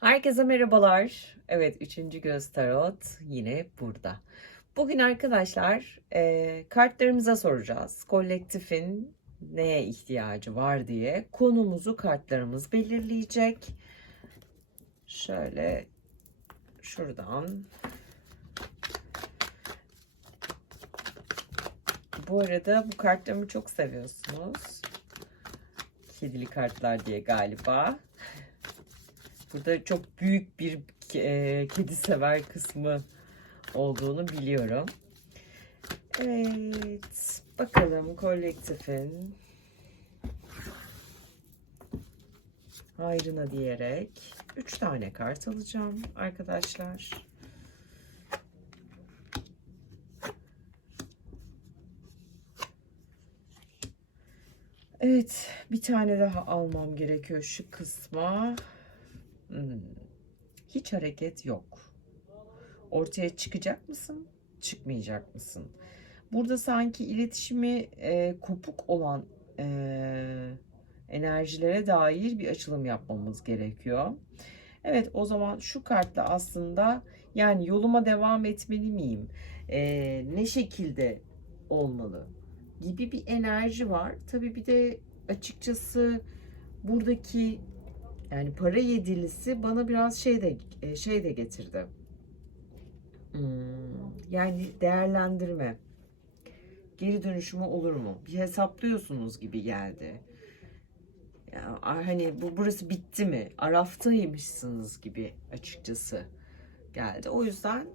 Herkese merhabalar. Evet, üçüncü göz tarot yine burada. Bugün arkadaşlar e, kartlarımıza soracağız. Kolektifin neye ihtiyacı var diye konumuzu kartlarımız belirleyecek. Şöyle şuradan. Bu arada bu kartlarımı çok seviyorsunuz. Kedili kartlar diye galiba. Burada çok büyük bir e, kedi sever kısmı olduğunu biliyorum. Evet, bakalım kolektifin hayrına diyerek 3 tane kart alacağım arkadaşlar. Evet, bir tane daha almam gerekiyor şu kısma. Hmm. Hiç hareket yok. Ortaya çıkacak mısın? Çıkmayacak mısın? Burada sanki iletişimi e, kopuk olan e, enerjilere dair bir açılım yapmamız gerekiyor. Evet o zaman şu kartla aslında yani yoluma devam etmeli miyim? E, ne şekilde olmalı? Gibi bir enerji var. Tabii bir de açıkçası buradaki yani para yedilisi bana biraz şey de e, şey de getirdi. Hmm, yani değerlendirme. Geri dönüşümü olur mu? Bir hesaplıyorsunuz gibi geldi. Ya, hani bu burası bitti mi? Araftaymışsınız gibi açıkçası geldi. O yüzden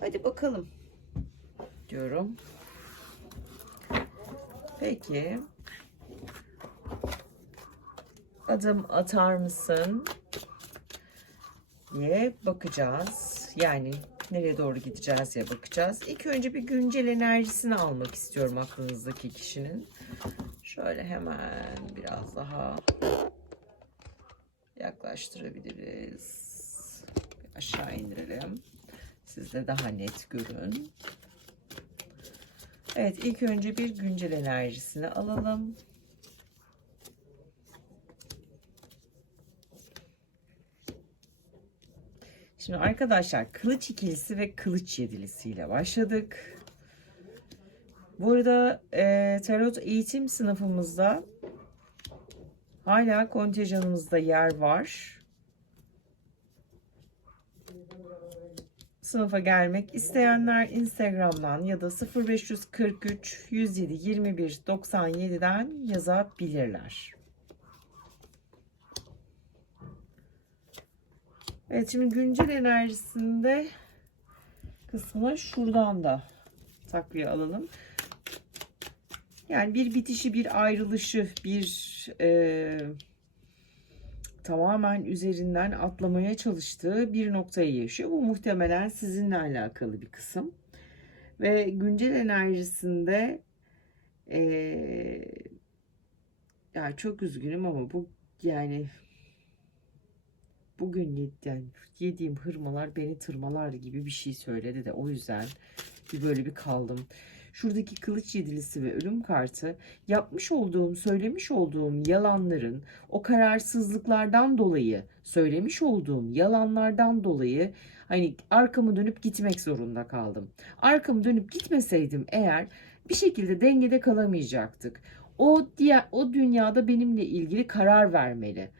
hadi bakalım diyorum. Peki adım atar mısın diye bakacağız. Yani nereye doğru gideceğiz diye bakacağız. İlk önce bir güncel enerjisini almak istiyorum aklınızdaki kişinin. Şöyle hemen biraz daha yaklaştırabiliriz. Bir aşağı indirelim. Siz de daha net görün. Evet ilk önce bir güncel enerjisini alalım. Şimdi arkadaşlar kılıç ikilisi ve kılıç yedilisiyle başladık. Burada e, tarot eğitim sınıfımızda hala kontenjanımızda yer var. Sınıfa gelmek isteyenler Instagram'dan ya da 0543 107 21 97'den yazabilirler. Evet şimdi güncel enerjisinde kısmına şuradan da takviye alalım. Yani bir bitişi, bir ayrılışı, bir e, tamamen üzerinden atlamaya çalıştığı bir noktayı yaşıyor. Bu muhtemelen sizinle alakalı bir kısım. Ve güncel enerjisinde e, yani çok üzgünüm ama bu yani bugün yediğim hırmalar beni tırmalar gibi bir şey söyledi de o yüzden bir böyle bir kaldım. Şuradaki kılıç yedilisi ve ölüm kartı yapmış olduğum, söylemiş olduğum yalanların, o kararsızlıklardan dolayı, söylemiş olduğum yalanlardan dolayı hani arkamı dönüp gitmek zorunda kaldım. Arkamı dönüp gitmeseydim eğer bir şekilde dengede kalamayacaktık. O diğer o dünyada benimle ilgili karar vermeli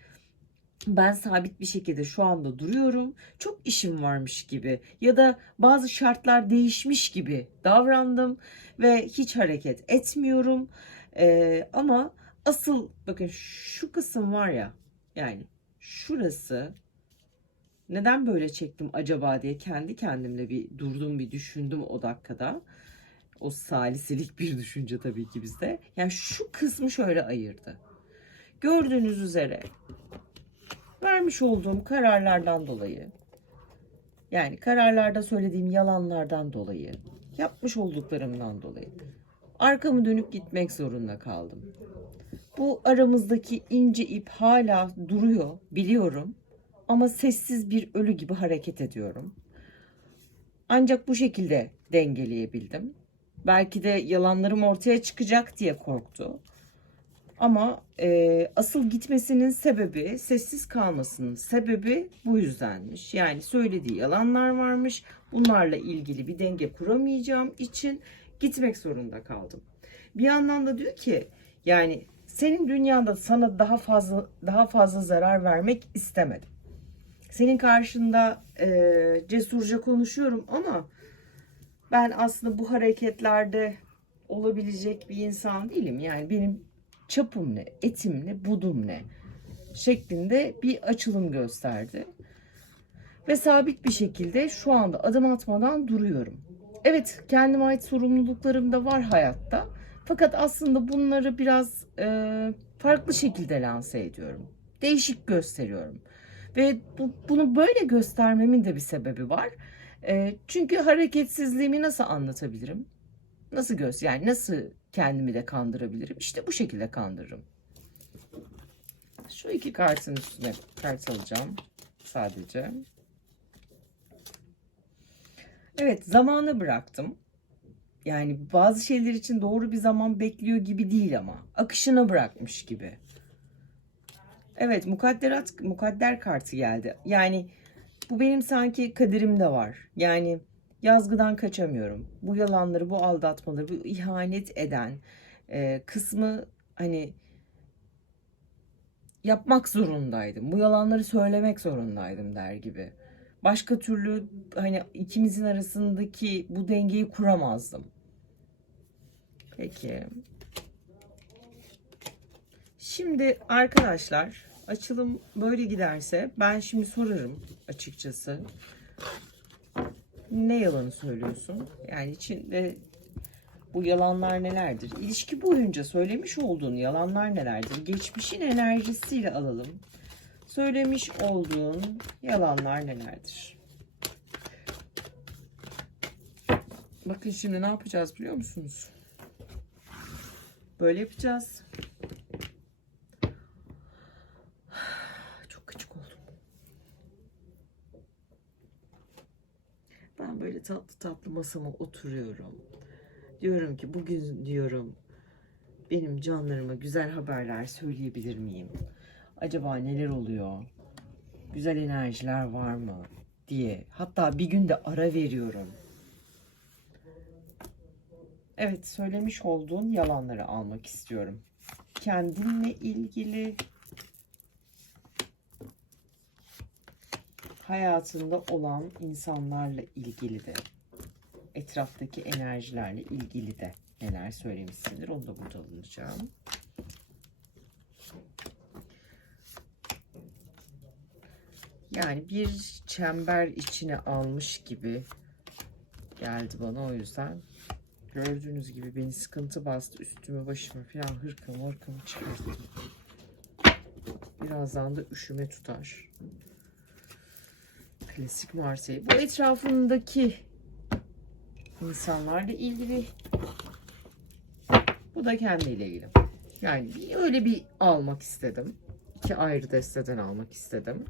ben sabit bir şekilde şu anda duruyorum. Çok işim varmış gibi ya da bazı şartlar değişmiş gibi davrandım ve hiç hareket etmiyorum. Ee, ama asıl bakın şu kısım var ya yani şurası neden böyle çektim acaba diye kendi kendimle bir durdum bir düşündüm o dakikada. O saliselik bir düşünce tabii ki bizde. Yani şu kısmı şöyle ayırdı. Gördüğünüz üzere vermiş olduğum kararlardan dolayı yani kararlarda söylediğim yalanlardan dolayı yapmış olduklarımdan dolayı arkamı dönüp gitmek zorunda kaldım. Bu aramızdaki ince ip hala duruyor biliyorum ama sessiz bir ölü gibi hareket ediyorum. Ancak bu şekilde dengeleyebildim. Belki de yalanlarım ortaya çıkacak diye korktu. Ama e, asıl gitmesinin sebebi, sessiz kalmasının sebebi bu yüzdenmiş. Yani söylediği yalanlar varmış. Bunlarla ilgili bir denge kuramayacağım için gitmek zorunda kaldım. Bir yandan da diyor ki yani senin dünyanda sana daha fazla daha fazla zarar vermek istemedim. Senin karşında e, cesurca konuşuyorum ama ben aslında bu hareketlerde olabilecek bir insan değilim. Yani benim çapım ne, etim ne, budum ne şeklinde bir açılım gösterdi. Ve sabit bir şekilde şu anda adım atmadan duruyorum. Evet kendime ait sorumluluklarım da var hayatta. Fakat aslında bunları biraz e, farklı şekilde lanse ediyorum. Değişik gösteriyorum. Ve bu, bunu böyle göstermemin de bir sebebi var. E, çünkü hareketsizliğimi nasıl anlatabilirim? Nasıl göz yani nasıl kendimi de kandırabilirim? İşte bu şekilde kandırırım. Şu iki kartın üstüne kart alacağım sadece. Evet zamanı bıraktım. Yani bazı şeyler için doğru bir zaman bekliyor gibi değil ama akışına bırakmış gibi. Evet mukadderat mukadder kartı geldi. Yani bu benim sanki kaderimde var. Yani yazgıdan kaçamıyorum. Bu yalanları, bu aldatmaları, bu ihanet eden e, kısmı hani yapmak zorundaydım. Bu yalanları söylemek zorundaydım der gibi. Başka türlü hani ikimizin arasındaki bu dengeyi kuramazdım. Peki. Şimdi arkadaşlar açılım böyle giderse ben şimdi sorarım açıkçası. Ne yalanı söylüyorsun? Yani içinde bu yalanlar nelerdir? İlişki boyunca söylemiş olduğun yalanlar nelerdir? Geçmişin enerjisiyle alalım. Söylemiş olduğun yalanlar nelerdir? Bakın şimdi ne yapacağız biliyor musunuz? Böyle yapacağız. Çok küçük oldum. Ben böyle tatlı tatlı masama oturuyorum. Diyorum ki bugün diyorum benim canlarıma güzel haberler söyleyebilir miyim? Acaba neler oluyor? Güzel enerjiler var mı? diye. Hatta bir günde ara veriyorum. Evet, söylemiş olduğun yalanları almak istiyorum. Kendinle ilgili hayatında olan insanlarla ilgili de etraftaki enerjilerle ilgili de neler söylemişsindir onu da burada alacağım. Yani bir çember içine almış gibi geldi bana o yüzden. Gördüğünüz gibi beni sıkıntı bastı. Üstümü başımı falan hırkamı hırkamı çıkarttım. Birazdan da üşüme tutar. Klasik Marseille. Bu etrafındaki insanlarla ilgili. Bu da kendiyle ilgili. Yani öyle bir almak istedim. İki ayrı desteden almak istedim.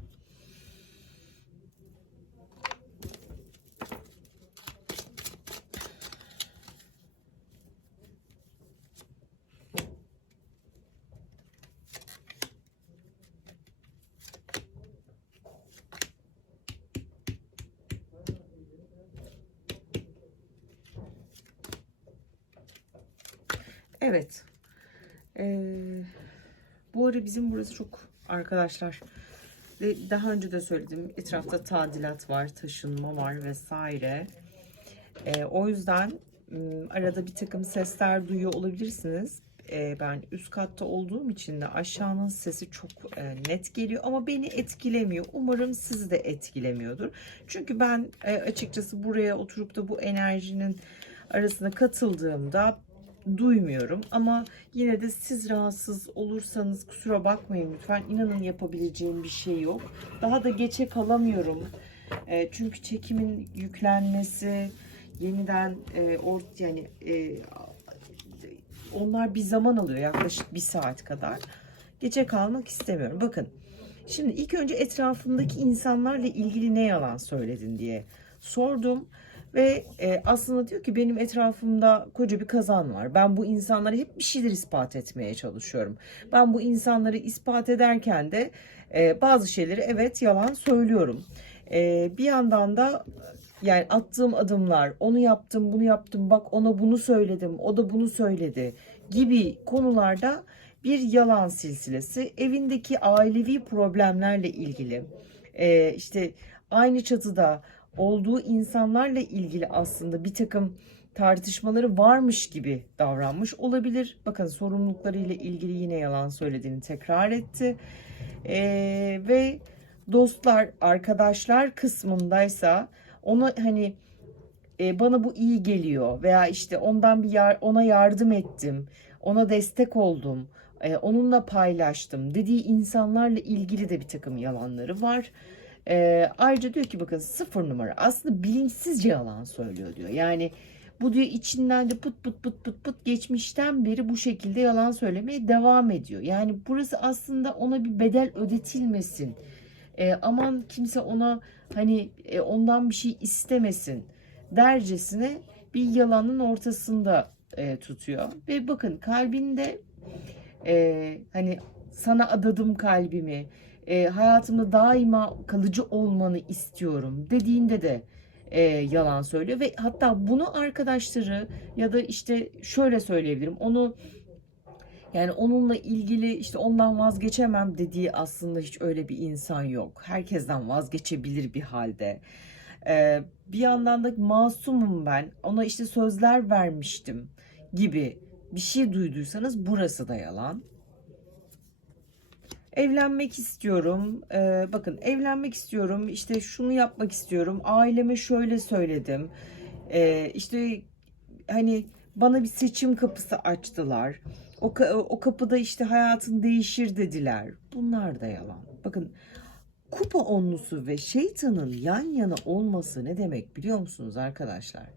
Evet. Ee, bu ara bizim burası çok arkadaşlar ve daha önce de söyledim etrafta tadilat var, taşınma var vesaire. Ee, o yüzden arada bir takım sesler duyuyor olabilirsiniz. Ee, ben üst katta olduğum için de aşağının sesi çok e, net geliyor ama beni etkilemiyor. Umarım sizi de etkilemiyordur. Çünkü ben e, açıkçası buraya oturup da bu enerjinin arasına katıldığımda duymuyorum. Ama yine de siz rahatsız olursanız kusura bakmayın lütfen. İnanın yapabileceğim bir şey yok. Daha da geçe kalamıyorum. E, çünkü çekimin yüklenmesi yeniden e, or yani e, onlar bir zaman alıyor yaklaşık bir saat kadar. Geçe kalmak istemiyorum. Bakın şimdi ilk önce etrafındaki insanlarla ilgili ne yalan söyledin diye sordum Ve e, aslında diyor ki benim etrafımda koca bir kazan var. Ben bu insanlara hep bir şeyler ispat etmeye çalışıyorum. Ben bu insanları ispat ederken de e, bazı şeyleri evet yalan söylüyorum. E, bir yandan da yani attığım adımlar, onu yaptım, bunu yaptım, bak ona bunu söyledim, o da bunu söyledi gibi konularda bir yalan silsilesi. Evindeki ailevi problemlerle ilgili, e, işte aynı çatıda olduğu insanlarla ilgili aslında bir takım tartışmaları varmış gibi davranmış olabilir. Bakın sorumluluklarıyla ilgili yine yalan söylediğini tekrar etti. Ee, ve dostlar, arkadaşlar kısmındaysa ona hani e, bana bu iyi geliyor veya işte ondan bir yar, ona yardım ettim, ona destek oldum, e, onunla paylaştım dediği insanlarla ilgili de bir takım yalanları var. E, ayrıca diyor ki bakın sıfır numara aslında bilinçsizce yalan söylüyor diyor. Yani bu diyor içinden de pıt pıt pıt pıt pıt geçmişten beri bu şekilde yalan söylemeye devam ediyor. Yani burası aslında ona bir bedel ödetilmesin. E, aman kimse ona hani e, ondan bir şey istemesin dercesine bir yalanın ortasında e, tutuyor. Ve bakın kalbinde e, hani sana adadım kalbimi, e, hayatımda daima kalıcı olmanı istiyorum dediğinde de e, yalan söylüyor ve hatta bunu arkadaşları ya da işte şöyle söyleyebilirim onu yani onunla ilgili işte ondan vazgeçemem dediği aslında hiç öyle bir insan yok. Herkesten vazgeçebilir bir halde. Ee, bir yandan da masumum ben ona işte sözler vermiştim gibi bir şey duyduysanız burası da yalan. Evlenmek istiyorum. Ee, bakın evlenmek istiyorum. İşte şunu yapmak istiyorum. Aileme şöyle söyledim. Ee, işte hani bana bir seçim kapısı açtılar. O, o kapıda işte hayatın değişir dediler. Bunlar da yalan. Bakın kupa onlusu ve şeytanın yan yana olması ne demek biliyor musunuz arkadaşlar?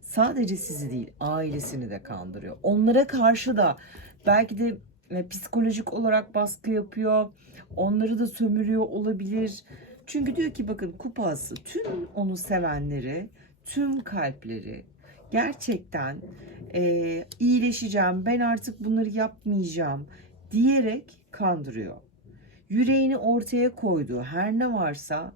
Sadece sizi değil ailesini de kandırıyor. Onlara karşı da belki de e, psikolojik olarak baskı yapıyor. Onları da sömürüyor olabilir. Çünkü diyor ki bakın kupası tüm onu sevenleri, tüm kalpleri gerçekten e, iyileşeceğim, ben artık bunları yapmayacağım diyerek kandırıyor. Yüreğini ortaya koyduğu her ne varsa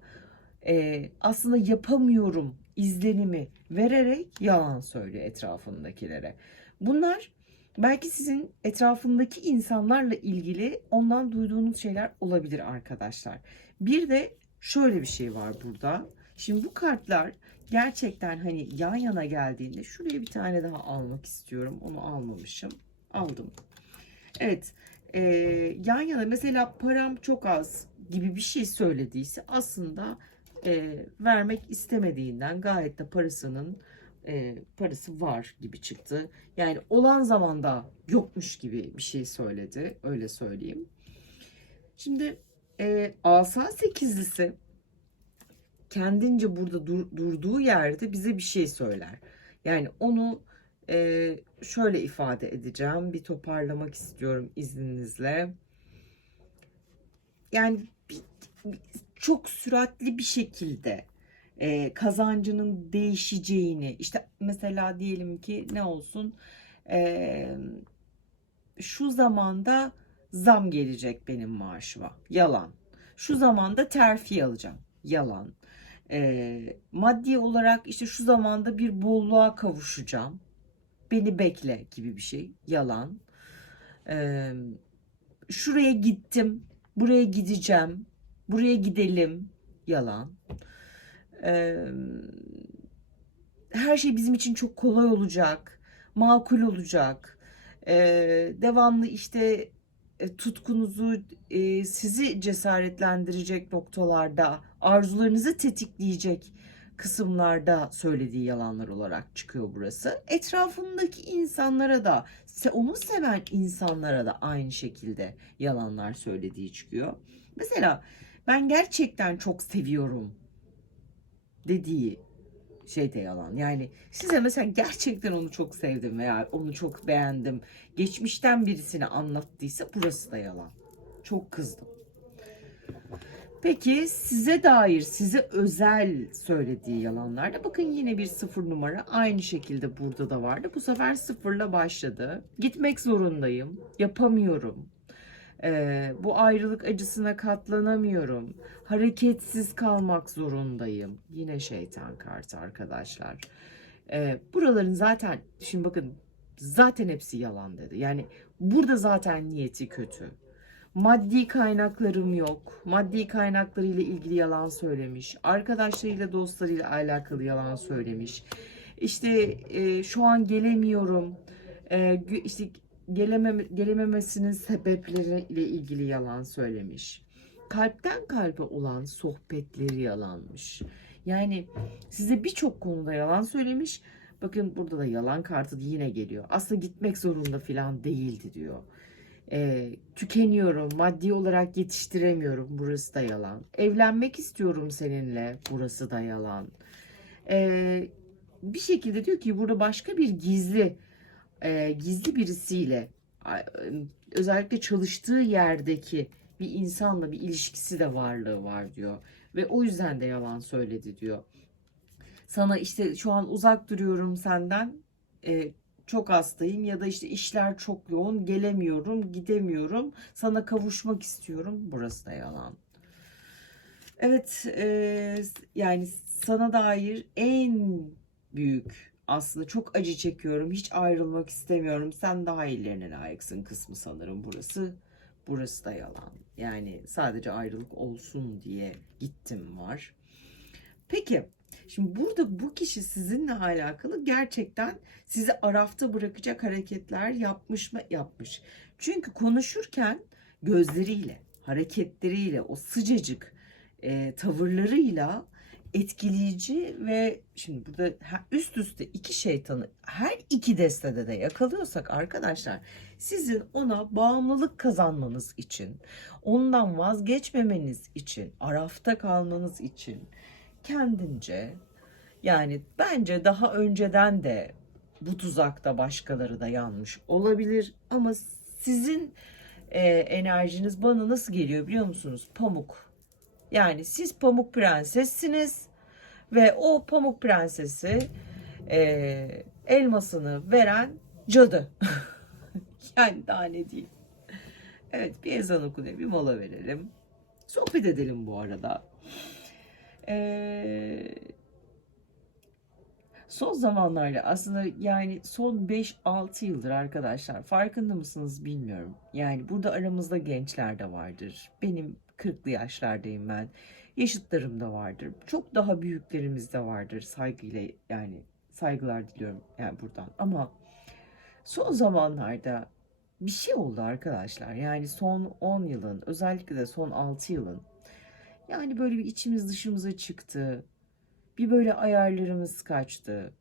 e, aslında yapamıyorum izlenimi vererek yalan söylüyor etrafındakilere. Bunlar belki sizin etrafındaki insanlarla ilgili ondan duyduğunuz şeyler olabilir arkadaşlar. Bir de şöyle bir şey var burada. Şimdi bu kartlar gerçekten hani yan yana geldiğinde şuraya bir tane daha almak istiyorum. Onu almamışım. Aldım. Evet. E, yan yana mesela param çok az gibi bir şey söylediyse aslında e, vermek istemediğinden gayet de parasının e, parası var gibi çıktı. Yani olan zamanda yokmuş gibi bir şey söyledi. Öyle söyleyeyim. Şimdi e, asa sekizlisi kendince burada dur, durduğu yerde bize bir şey söyler. Yani onu e, şöyle ifade edeceğim. Bir toparlamak istiyorum izninizle. Yani bir, bir, çok süratli bir şekilde e, kazancının değişeceğini işte mesela diyelim ki ne olsun e, şu zamanda zam gelecek benim maaşıma yalan. Şu zamanda terfi alacağım yalan. E, maddi olarak işte şu zamanda bir bolluğa kavuşacağım beni bekle gibi bir şey yalan. E, şuraya gittim buraya gideceğim buraya gidelim yalan her şey bizim için çok kolay olacak, makul olacak. devamlı işte e, tutkunuzu e, sizi cesaretlendirecek noktalarda, arzularınızı tetikleyecek kısımlarda söylediği yalanlar olarak çıkıyor burası. Etrafındaki insanlara da, onu seven insanlara da aynı şekilde yalanlar söylediği çıkıyor. Mesela ben gerçekten çok seviyorum dediği şey de yalan. Yani size mesela gerçekten onu çok sevdim veya onu çok beğendim. Geçmişten birisine anlattıysa burası da yalan. Çok kızdım. Peki size dair, size özel söylediği yalanlarda bakın yine bir sıfır numara aynı şekilde burada da vardı. Bu sefer sıfırla başladı. Gitmek zorundayım, yapamıyorum. Ee, bu ayrılık acısına katlanamıyorum. Hareketsiz kalmak zorundayım. Yine şeytan kartı arkadaşlar. Ee, buraların zaten şimdi bakın zaten hepsi yalan dedi. Yani burada zaten niyeti kötü. Maddi kaynaklarım yok. Maddi kaynaklarıyla ilgili yalan söylemiş. Arkadaşlarıyla, dostlarıyla alakalı yalan söylemiş. İşte e, şu an gelemiyorum. E, işte gelememe, gelememesinin sebepleriyle ilgili yalan söylemiş. Kalpten kalbe olan sohbetleri yalanmış. Yani size birçok konuda yalan söylemiş. Bakın burada da yalan kartı yine geliyor. Aslında gitmek zorunda falan değildi diyor. Ee, tükeniyorum, maddi olarak yetiştiremiyorum. Burası da yalan. Evlenmek istiyorum seninle. Burası da yalan. Ee, bir şekilde diyor ki burada başka bir gizli e, gizli birisiyle özellikle çalıştığı yerdeki bir insanla bir ilişkisi de varlığı var diyor. Ve o yüzden de yalan söyledi diyor. Sana işte şu an uzak duruyorum senden. e, çok hastayım ya da işte işler çok yoğun gelemiyorum gidemiyorum sana kavuşmak istiyorum burası da yalan. Evet e, yani sana dair en büyük aslında çok acı çekiyorum hiç ayrılmak istemiyorum sen daha iyilerine layıksın kısmı sanırım burası. Burası da yalan yani sadece ayrılık olsun diye gittim var. Peki Şimdi burada bu kişi sizinle alakalı gerçekten sizi arafta bırakacak hareketler yapmış mı? Yapmış. Çünkü konuşurken gözleriyle, hareketleriyle, o sıcacık e, tavırlarıyla etkileyici ve şimdi burada üst üste iki şeytanı her iki destede de yakalıyorsak arkadaşlar sizin ona bağımlılık kazanmanız için, ondan vazgeçmemeniz için, arafta kalmanız için kendince yani bence daha önceden de bu tuzakta başkaları da yanmış olabilir ama sizin e, enerjiniz bana nasıl geliyor biliyor musunuz? Pamuk. Yani siz pamuk prensessiniz ve o pamuk prensesi e, elmasını veren cadı. yani daha ne diyeyim. Evet bir ezan okunuyor bir mola verelim. Sohbet edelim bu arada. Ee, son zamanlarda aslında yani son 5-6 yıldır arkadaşlar farkında mısınız bilmiyorum. Yani burada aramızda gençler de vardır. Benim 40'lı yaşlardayım ben. Yaşıtlarım da vardır. Çok daha büyüklerimiz de vardır saygıyla yani saygılar diliyorum yani buradan. Ama son zamanlarda bir şey oldu arkadaşlar. Yani son 10 yılın özellikle de son 6 yılın yani böyle bir içimiz dışımıza çıktı. Bir böyle ayarlarımız kaçtı.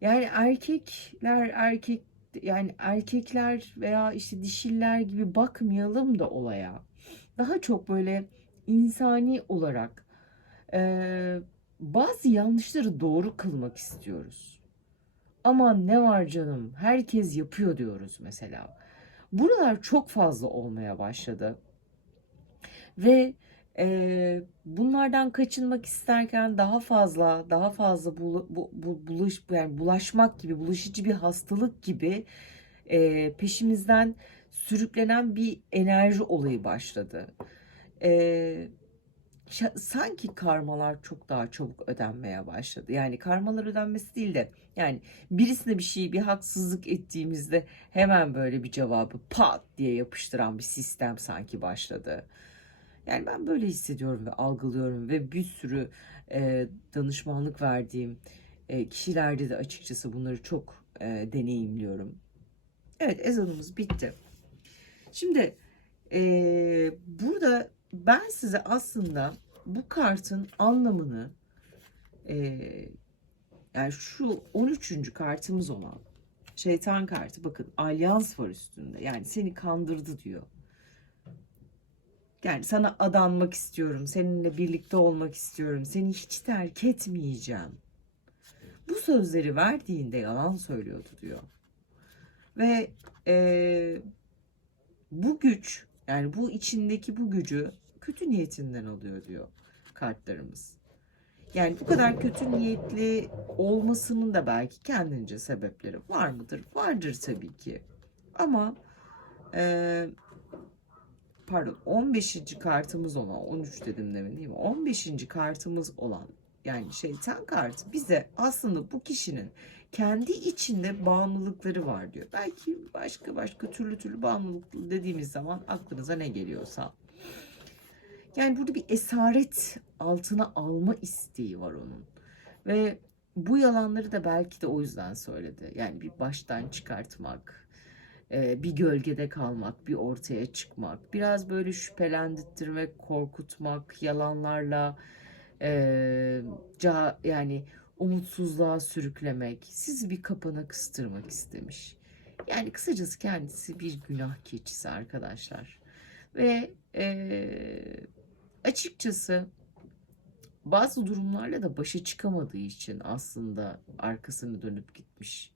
Yani erkekler erkek yani erkekler veya işte dişiller gibi bakmayalım da olaya. Daha çok böyle insani olarak eee, bazı yanlışları doğru kılmak istiyoruz. Aman ne var canım herkes yapıyor diyoruz mesela. Buralar çok fazla olmaya başladı. Ve e, bunlardan kaçınmak isterken daha fazla daha fazla bulu- bu, bu, buluş yani bulaşmak gibi bulaşıcı bir hastalık gibi e, peşimizden sürüklenen bir enerji olayı başladı. E, şa- sanki karmalar çok daha çabuk ödenmeye başladı. Yani karmalar ödenmesi değil de yani birisine bir şey bir haksızlık ettiğimizde hemen böyle bir cevabı pat diye yapıştıran bir sistem sanki başladı. Yani ben böyle hissediyorum ve algılıyorum ve bir sürü e, danışmanlık verdiğim e, kişilerde de açıkçası bunları çok e, deneyimliyorum. Evet ezanımız bitti. Şimdi e, burada ben size aslında bu kartın anlamını e, yani şu 13. kartımız olan şeytan kartı bakın alyans var üstünde yani seni kandırdı diyor. Yani sana adanmak istiyorum, seninle birlikte olmak istiyorum, seni hiç terk etmeyeceğim. Bu sözleri verdiğinde yalan söylüyordu diyor. Ve eee, bu güç, yani bu içindeki bu gücü kötü niyetinden alıyor diyor kartlarımız. Yani bu kadar kötü niyetli olmasının da belki kendince sebepleri var mıdır? Vardır tabii ki. Ama e, pardon 15. kartımız olan 13 dedim demin değil mi? 15. kartımız olan yani şeytan kartı bize aslında bu kişinin kendi içinde bağımlılıkları var diyor. Belki başka başka türlü türlü bağımlılık dediğimiz zaman aklınıza ne geliyorsa. Yani burada bir esaret altına alma isteği var onun. Ve bu yalanları da belki de o yüzden söyledi. Yani bir baştan çıkartmak, e, bir gölgede kalmak, bir ortaya çıkmak, biraz böyle şüphelendirtmek, korkutmak, yalanlarla e, yani umutsuzluğa sürüklemek, sizi bir kapana kıstırmak istemiş. Yani kısacası kendisi bir günah keçisi arkadaşlar. Ve e, açıkçası bazı durumlarla da başa çıkamadığı için aslında arkasını dönüp gitmiş.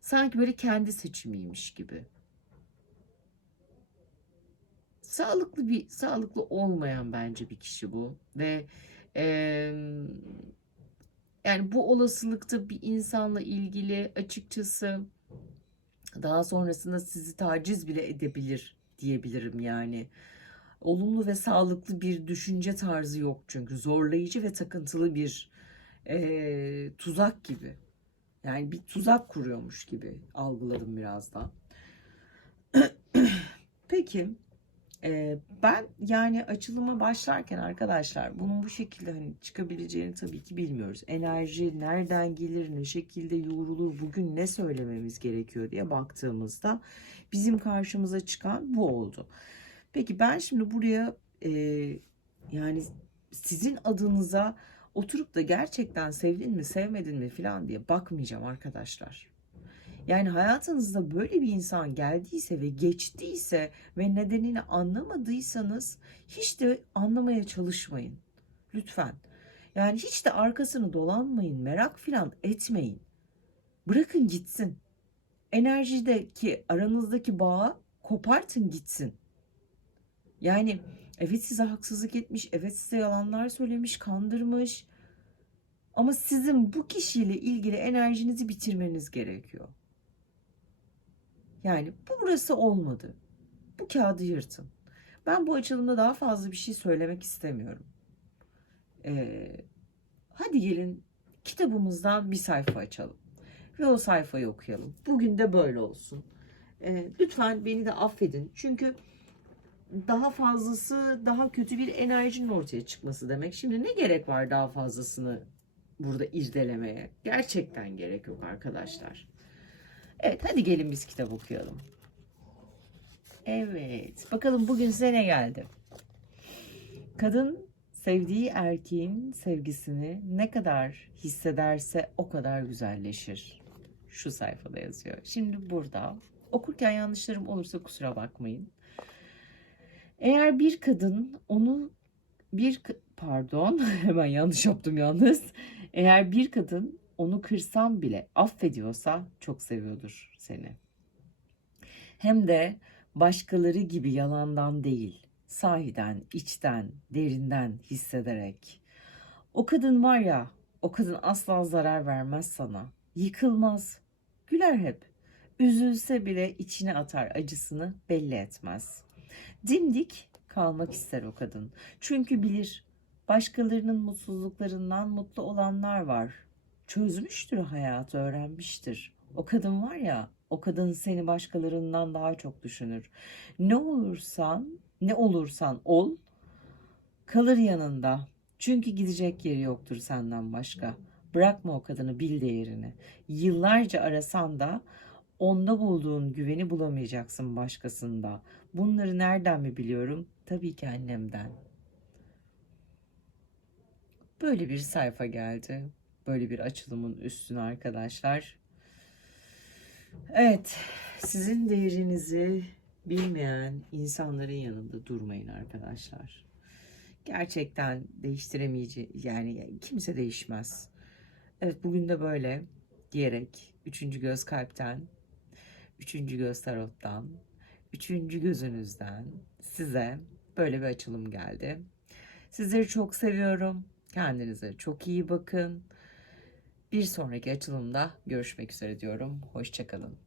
Sanki böyle kendi seçimiymiş gibi. Sağlıklı bir, sağlıklı olmayan bence bir kişi bu ve e, yani bu olasılıkta bir insanla ilgili açıkçası daha sonrasında sizi taciz bile edebilir diyebilirim yani. Olumlu ve sağlıklı bir düşünce tarzı yok çünkü zorlayıcı ve takıntılı bir e, tuzak gibi. Yani bir tuzak kuruyormuş gibi algıladım biraz da. Peki ben yani açılıma başlarken arkadaşlar bunun bu şekilde hani çıkabileceğini tabii ki bilmiyoruz. Enerji nereden gelir, ne şekilde yoğrulur, bugün ne söylememiz gerekiyor diye baktığımızda bizim karşımıza çıkan bu oldu. Peki ben şimdi buraya e, yani sizin adınıza oturup da gerçekten sevdin mi sevmedin mi falan diye bakmayacağım arkadaşlar. Yani hayatınızda böyle bir insan geldiyse ve geçtiyse ve nedenini anlamadıysanız hiç de anlamaya çalışmayın. Lütfen. Yani hiç de arkasını dolanmayın, merak falan etmeyin. Bırakın gitsin. Enerjideki aranızdaki bağı kopartın gitsin. Yani evet size haksızlık etmiş, evet size yalanlar söylemiş, kandırmış. Ama sizin bu kişiyle ilgili enerjinizi bitirmeniz gerekiyor. Yani bu burası olmadı. Bu kağıdı yırtın. Ben bu açılımda daha fazla bir şey söylemek istemiyorum. Ee, hadi gelin kitabımızdan bir sayfa açalım. Ve o sayfayı okuyalım. Bugün de böyle olsun. Ee, lütfen beni de affedin. Çünkü daha fazlası daha kötü bir enerjinin ortaya çıkması demek. Şimdi ne gerek var daha fazlasını burada irdelemeye? Gerçekten gerek yok arkadaşlar. Evet hadi gelin biz kitap okuyalım. Evet bakalım bugün size ne geldi? Kadın sevdiği erkeğin sevgisini ne kadar hissederse o kadar güzelleşir. Şu sayfada yazıyor. Şimdi burada okurken yanlışlarım olursa kusura bakmayın. Eğer bir kadın onu bir pardon hemen yanlış yaptım yalnız. Eğer bir kadın onu kırsam bile affediyorsa çok seviyordur seni. Hem de başkaları gibi yalandan değil, sahiden, içten, derinden hissederek. O kadın var ya, o kadın asla zarar vermez sana. Yıkılmaz, güler hep. Üzülse bile içine atar acısını belli etmez. Dimdik kalmak ister o kadın. Çünkü bilir başkalarının mutsuzluklarından mutlu olanlar var çözmüştür hayatı, öğrenmiştir. O kadın var ya, o kadın seni başkalarından daha çok düşünür. Ne olursan, ne olursan ol, kalır yanında. Çünkü gidecek yeri yoktur senden başka. Bırakma o kadını, bil değerini. Yıllarca arasan da onda bulduğun güveni bulamayacaksın başkasında. Bunları nereden mi biliyorum? Tabii ki annemden. Böyle bir sayfa geldi böyle bir açılımın üstüne arkadaşlar. Evet, sizin değerinizi bilmeyen insanların yanında durmayın arkadaşlar. Gerçekten değiştiremeyeceği yani kimse değişmez. Evet bugün de böyle diyerek üçüncü göz kalpten, üçüncü göz tarottan, üçüncü gözünüzden size böyle bir açılım geldi. Sizleri çok seviyorum. Kendinize çok iyi bakın. Bir sonraki açılımda görüşmek üzere diyorum. Hoşçakalın.